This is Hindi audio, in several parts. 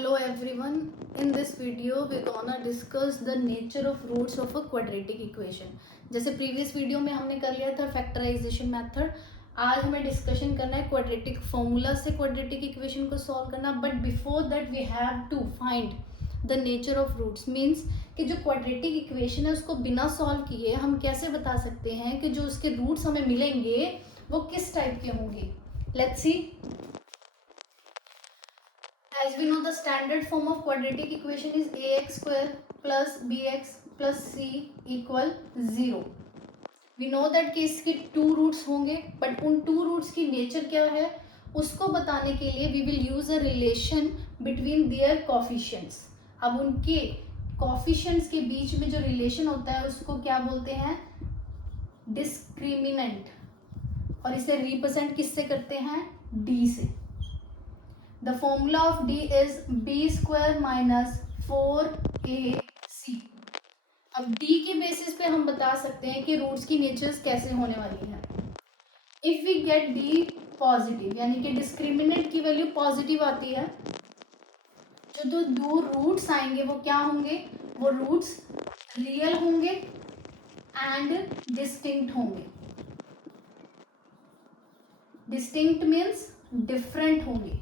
Hello everyone, in this video we're gonna discuss the nature of roots of a quadratic equation. जैसे प्रीवियस वीडियो में हमने कर लिया था फैक्टराइजेशन मेथड, आज हमें डिस्कशन करना है क्वाड्रेटिक फॉर्मूला से क्वाड्रेटिक इक्वेशन को सॉल्व करना. But before that we have to find the nature of roots. Means कि जो क्वाड्रेटिक इक्वेशन है उसको बिना सॉल्व किए हम कैसे बता सकते हैं कि जो उसके रूट्स हमें मिलेंगे वो किस टाइप के होंगे. Let's see. As we know, the standard form of quadratic equation is ax square plus bx plus c equal 0. We know that कि इसके टू रूट्स होंगे, बट उन टू रूट्स की नेचर क्या है उसको बताने के लिए we will use a relation between their coefficients. अब उनके coefficients के बीच में जो रिलेशन होता है उसको क्या बोलते हैं? डिस्क्रिमिनेंट. और इसे रिप्रेजेंट किससे करते हैं? d से. The formula of d is b square minus 4ac. अब d के बेसिस पे हम बता सकते हैं कि रूट्स की नेचर्स कैसे होने वाली है. If we get d positive, यानी कि डिस्क्रिमिनेंट की वैल्यू पॉजिटिव आती है, जो दो रूट्स आएंगे वो क्या होंगे? वो रूट्स रियल होंगे एंड डिस्टिंक्ट होंगे. डिस्टिंक्ट मीन्स डिफरेंट होंगे.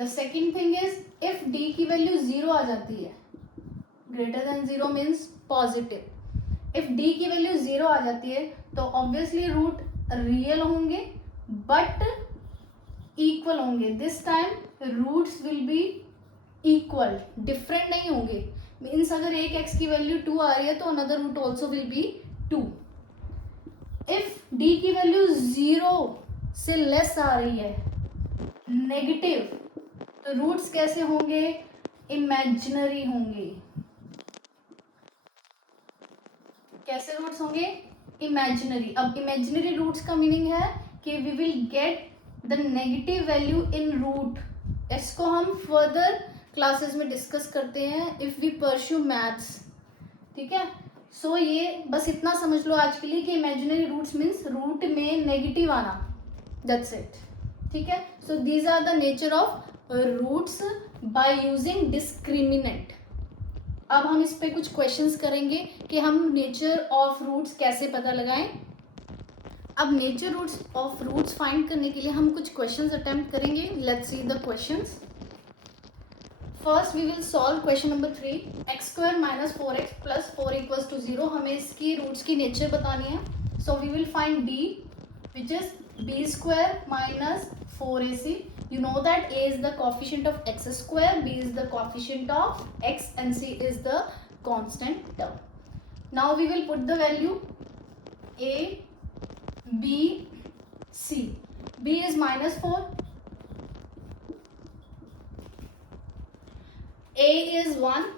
The second thing is if d की वैल्यू 0 आ जाती है, greater than 0 means positive. if d की वैल्यू 0 आ जाती है तो obviously रूट रियल होंगे बट इक्वल होंगे. This time roots will be equal, different नहीं होंगे. मीन्स अगर एक x की वैल्यू 2 आ रही है तो another root also will be 2. If d की वैल्यू 0 से लेस आ रही है, नेगेटिव, तो रूट्स कैसे होंगे? इमेजिनरी होंगे. कैसे रूट्स होंगे? इमेजिनरी. अब इमेजिनरी रूट्स का मीनिंग है कि we will get the negative value in root. इसको हम फर्दर क्लासेस में डिस्कस करते हैं इफ वी परस्यू मैथ्स. ठीक है. सो ये बस इतना समझ लो आज के लिए कि इमेजिनरी रूट्स मीन्स रूट में नेगेटिव आना. That's it. ठीक है. So these are the nature of roots by using discriminant. अब हम इस पे कुछ क्वेश्चंस करेंगे कि हम नेचर ऑफ रूट्स कैसे पता लगाएं. अब nature roots of roots find करने के लिए हम कुछ क्वेश्चंस अटेम्प्ट करेंगे. Let's see the questions. First we will solve question number 3. X square minus 4x plus 4 equals to 0. हमें इसकी रूट्स की नेचर बतानी है. So we will find d which is b square minus 4ac. You know that a is the coefficient of x square, b is the coefficient of x and c is the constant term. Now we will put the value a, b, c. b is minus 4, a is 1,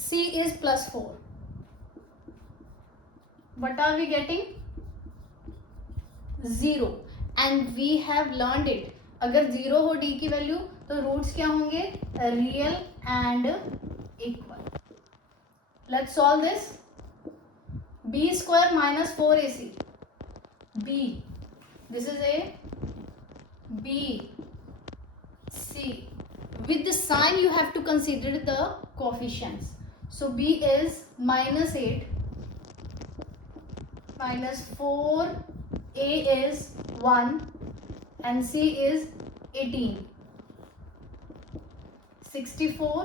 c is plus 4. What are we getting? 0. And we have learned it. अगर 0 हो d की वैल्यू तो रूट्स क्या होंगे? Real and equal. Let's solve this. b square minus 4ac. b, this is a, b, c. With the sign you have to consider the coefficients. So b is minus 8, minus 4, a is 1 and c is 18. 64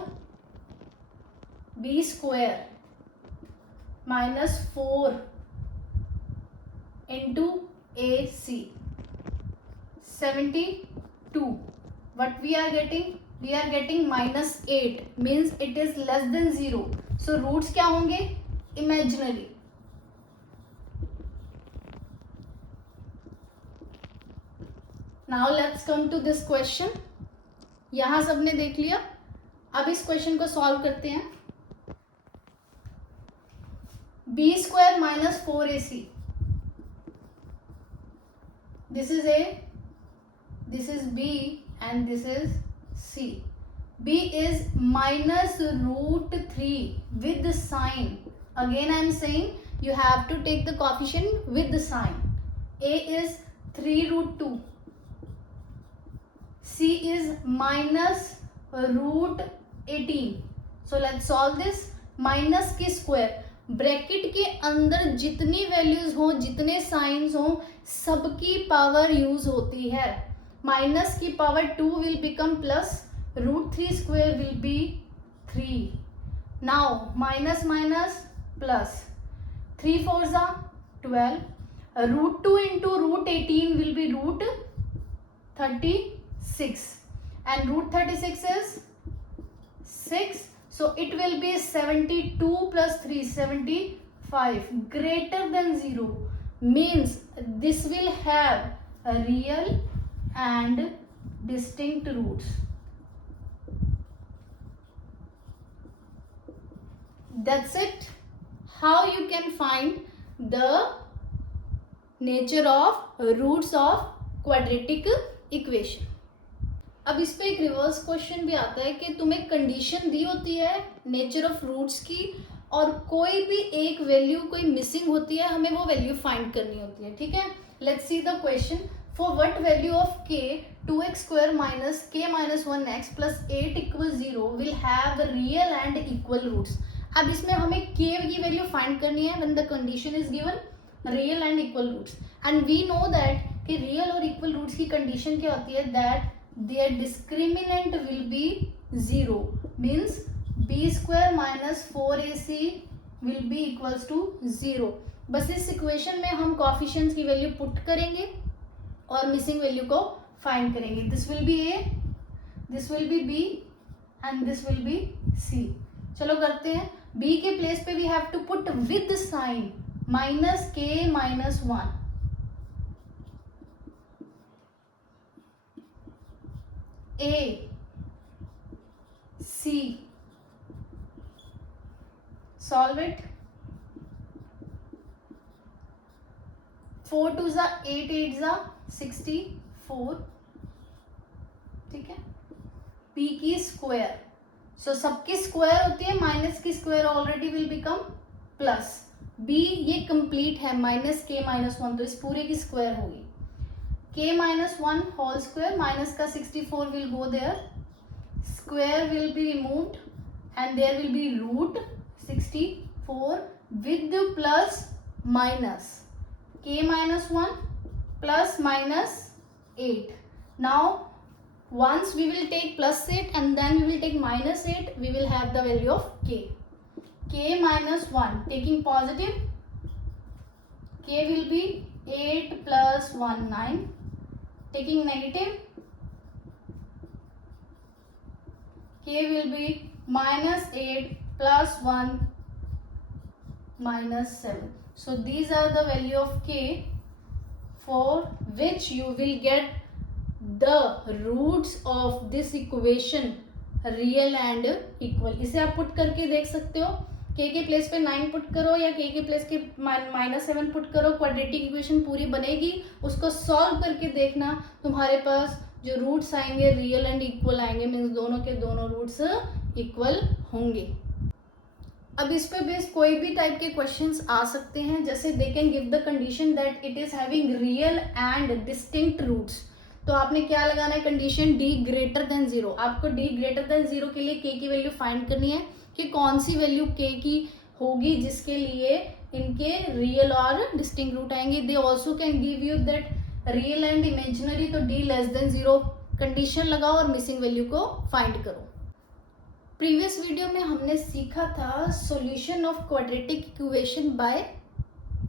b square minus 4 into ac. 72. What we are getting? We are getting minus 8, means it is less than 0. So roots क्या होंगे? Imaginary. Now let's come to this question. यहां सबने देख लिया. अब इस क्वेश्चन को सॉल्व करते हैं. b square minus 4ac. This is a, this is b and this is c. b is minus root 3 with the sign. Again I am saying you have to take the coefficient with the sign. a is 3 root 2. C is minus root 18. So let's solve this. Minus की स्क्वायर, ब्रैकेट के अंदर जितनी वैल्यूज हो, जितने साइंस हो, सबकी पावर यूज होती है. माइनस की power 2 will become plus, root 3 square will be 3. Now minus minus plus, 3 4 जा 12. Root 2 into root 18 will be root 36 and root 36 is 6, so it will be 72 plus 3 75 greater than 0, means this will have a real and distinct roots. That's it. How you can find the nature of roots of quadratic equation. अब इस पे एक रिवर्स क्वेश्चन भी आता है कि तुम्हें कंडीशन दी होती है नेचर ऑफ रूट्स की और कोई भी एक वैल्यू कोई मिसिंग होती है, हमें वो वैल्यू फाइंड करनी होती है. ठीक है, let's see the question. For what value of k 2x square minus k minus 1x plus 8 equal 0 will have the real and equal roots. अब इसमें हमें k की वैल्यू फाइंड करनी है when the condition is given real and equal roots. And we know that कि रियल और इक्वल रूट्स की कंडीशन क्या होती है, that their discriminant will be 0, means B square minus 4ac will be equals to 0. बस इस इक्वेशन में हम कोएफिशिएंट्स की वैल्यू पुट करेंगे और मिसिंग वैल्यू को फाइंड करेंगे. This will be a, this will be b and this will be c. चलो करते हैं. b के प्लेस पे we have to put with sign minus k minus 1. a c, solve it. 4 2 जा 8 8 जा 64. ठीक है, p की स्क्वायर, सो सबकी स्क्वायर होती है, माइनस की square already will become plus. b ये कंप्लीट है, माइनस k माइनस 1, तो इस पूरे की स्क्वायर होगी. k minus 1 whole square, minus का 64 will go there, square will be removed and there will be root 64 with plus minus k minus 1 plus minus 8. Now once we will take plus 8 and then we will take minus 8, we will have the value of k. k minus 1 taking positive, k will be 8 plus 1 9. Taking negative, k will be minus 8 plus 1 minus 7. So these are the value of k for which you will get the roots of this equation real and equal. इसे आप पुट करके देख सकते हो. k के प्लेस पे 9 पुट करो या k के प्लेस के माइनस 7 पुट करो, क्वाड्रेटिक इक्वेशन पूरी बनेगी. उसको सॉल्व करके देखना, तुम्हारे पास जो रूट्स आएंगे रियल एंड इक्वल आएंगे, मीन्स दोनों के दोनों रूट्स इक्वल होंगे. अब इस पे बेस्ड कोई भी टाइप के क्वेश्चंस आ सकते हैं, जैसे they can give the condition that it is having real and distinct roots. तो आपने क्या लगाना है कंडीशन, d ग्रेटर देन 0. आपको d ग्रेटर देन 0 के लिए k की वैल्यू फाइंड करनी है कि कौन सी वैल्यू k की होगी जिसके लिए इनके रियल और डिस्टिंक्ट रूट आएंगे. They also can give you that real and imaginary, तो d लेस देन 0 कंडीशन लगाओ और मिसिंग वैल्यू को फाइंड करो. प्रीवियस वीडियो में हमने सीखा था solution of quadratic equation by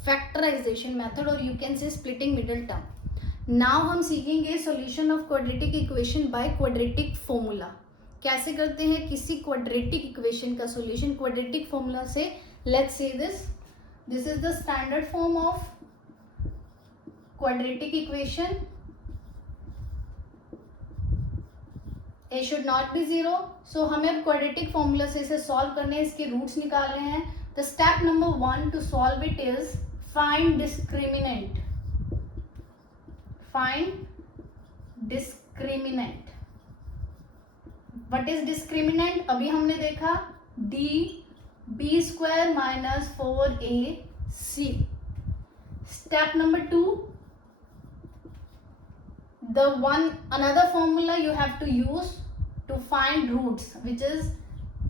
factorization method और you can say splitting middle term. Now हम सीखेंगे solution of quadratic equation by quadratic formula. कैसे करते हैं किसी क्वाड्रेटिक इक्वेशन का सॉल्यूशन क्वाड्रेटिक फॉर्मूला से. Let's see this. This is the standard form of quadratic equation. a should not be 0. सो हमें अब क्वाड्रेटिक फॉर्मूला से इसे सॉल्व करने हैं, इसके रूट्स निकालने हैं. The step number 1 to solve it is find discriminant. Find discriminant. What is discriminant? अभी हमने देखा d b square minus 4ac. Step number 2, the another formula you have to use to find roots, which is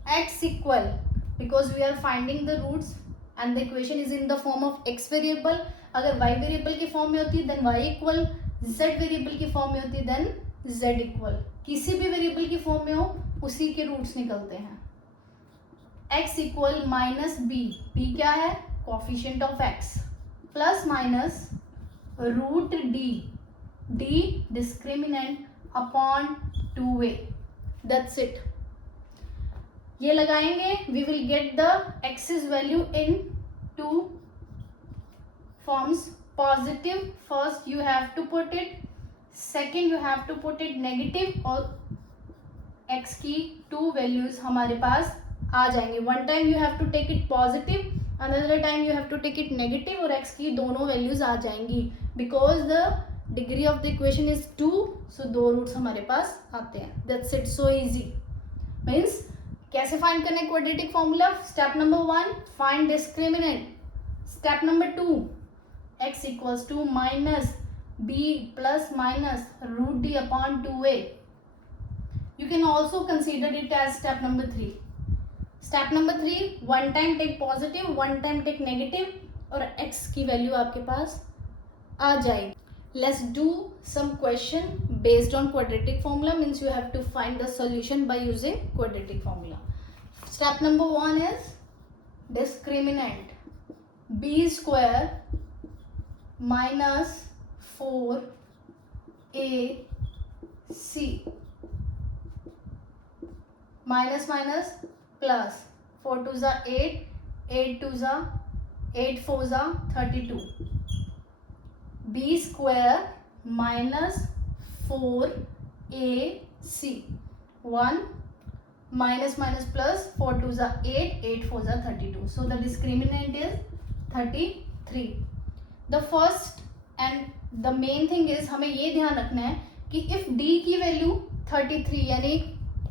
x equal, because we are finding the roots and the equation is in the form of x variable. अगर y variable की फॉर्म में होती then y equal, z variable की फॉर्म में होती then z equal. किसी भी वेरिएबल की फॉर्म में हो उसी के रूट्स निकलते हैं. x equal minus B, b क्या है, coefficient of x, plus minus root D, d discriminant upon 2a. That's it. ये लगाएंगे, we will get the axis value in two forms. Positive first you have to put it, second you have to put it negative, और x की 2 वैल्यूज हमारे पास आ जाएंगे. One time you have to take it positive, another time you have to take it negative, और x की दोनों वैल्यूज आ जाएंगी because the degree of the equation is 2, so 2 roots हमारे पास आते हैं. That's it, so easy. Means कैसे फाइंड करना है quadratic formula. Step number 1 find discriminant. Step number 2 x equals to minus b plus minus root d upon 2a. You can also consider it as step number 3. Step number 3, one time take positive, one time take negative, और x की वैल्यू आपके पास आ जाएगी. Let's do some question based on quadratic formula. Means you have to find the solution by using quadratic formula. Step number 1 is discriminant. b square minus 4ac minus minus plus, 4 2 ज़ा 8, 8 2 ज़ा 8 4 ज़ा 32. B square minus 4ac, 1 minus minus plus, 4 2 ज़ा 8, 8 4 ज़ा 32. So the discriminant is 33. The first and the main thing is हमें ये ध्यान रखना है कि इफ d की वैल्यू 33 यानी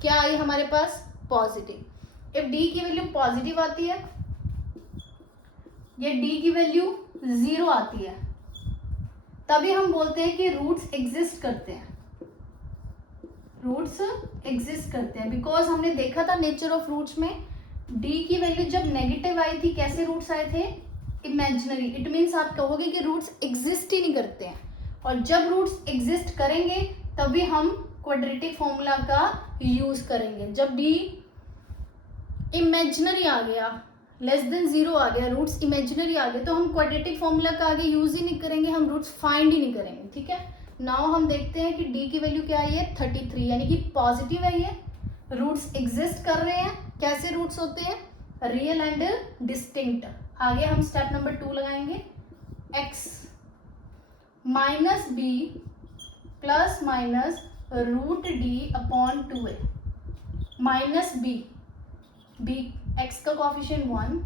क्या आई हमारे पास, पॉजिटिव. इफ d की वैल्यू पॉजिटिव आती है या d की वैल्यू 0 आती है, तभी हम बोलते हैं कि रूट्स एग्जिस्ट करते हैं. रूट्स एग्जिस्ट करते हैं बिकॉज हमने देखा था नेचर ऑफ रूट्स में d की वैल्यू जब नेगेटिव आई थी, कैसे रूट्स आए थे, इमेजिनरी. इट मीन्स आप कहोगे कि रूट्स एग्जिस्ट ही नहीं करते हैं, और जब रूट्स एग्जिस्ट करेंगे तभी हम क्वाड्रेटिक फॉर्मूला का यूज करेंगे. जब d इमेजिनरी आ गया, लेस देन 0 आ गया, रूट्स इमेजिनरी आ गए, तो हम क्वाड्रेटिक फॉर्मूला का आगे यूज ही नहीं करेंगे, हम रूट्स फाइंड ही नहीं करेंगे. ठीक है. नाउ हम देखते हैं कि d की वैल्यू क्या आई है, 33, यानी कि पॉजिटिव है. ये रूट्स एग्जिस्ट कर रहे हैं. कैसे रूट्स होते हैं, रियल एंड डिस्टिंक्ट. आगे हम स्टेप नंबर 2 लगाएंगे. x minus b plus minus root d upon 2a. Minus b, x का coefficient 1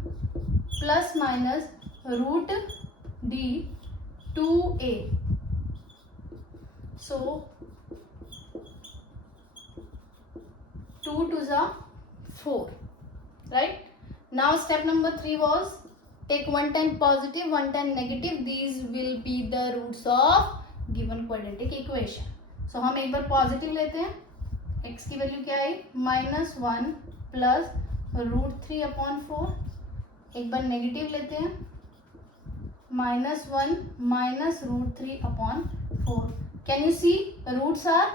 plus minus root d 2a. So 2 2 ज़ा 4. Right. Now step number 3 was take one time positive, one time negative. These will be the roots of given quadratic equation. So हम एक बार पॉजिटिव लेते हैं. x की वैल्यू क्या आई, -1 प्लस √3 अपॉन 4. एक बार नेगेटिव लेते हैं, -1 minus √3 upon 4. Can you see roots are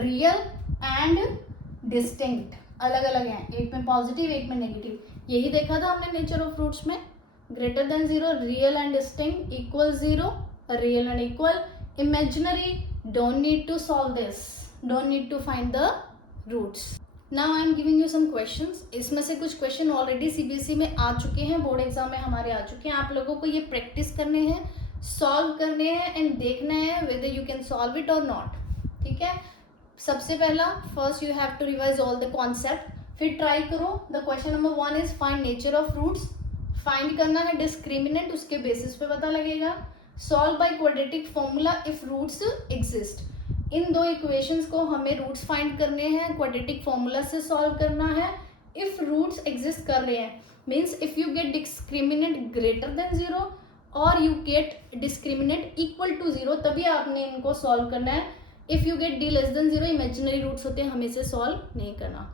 real and distinct, अलग अलग हैं. एक में पॉजिटिव, एक में नेगेटिव. यही देखा था हमने नेचर ऑफ रूट्स में. Greater than 0, real and distinct, equal 0, real and equal, imaginary. Don't need to solve this, don't need to find the roots. Now I am giving you some questions. इसमें से कुछ क्वेश्चन ऑलरेडी सीबीएसई में आ चुके हैं, बोर्ड एग्जाम में हमारे आ चुके हैं. आप लोगों को ये प्रैक्टिस करने हैं, सॉल्व करने हैं एंड देखना है whether you can solve it और नॉट. ठीक है. सबसे पहला, first you have to revise all the concept, फिर ट्राई करो. The question number 1 is find nature of roots. Find करना है डिस्क्रिमिनेंट, उसके बेसिस पे पता लगेगा. Solve by quadratic formula if roots exist. इन दो इक्वेशंस को हमें रूट्स फाइंड करने हैं, क्वाड्रेटिक फॉर्मूला से सॉल्व करना है. इफ रूट्स एग्जिस्ट कर रहे हैं means if you get discriminant greater than 0 और you get discriminate equal to 0, तभी आपने इनको सॉल्व करना है. If you get d less than 0, imaginary roots होते हैं, हमें इसे सॉल्व नहीं करना.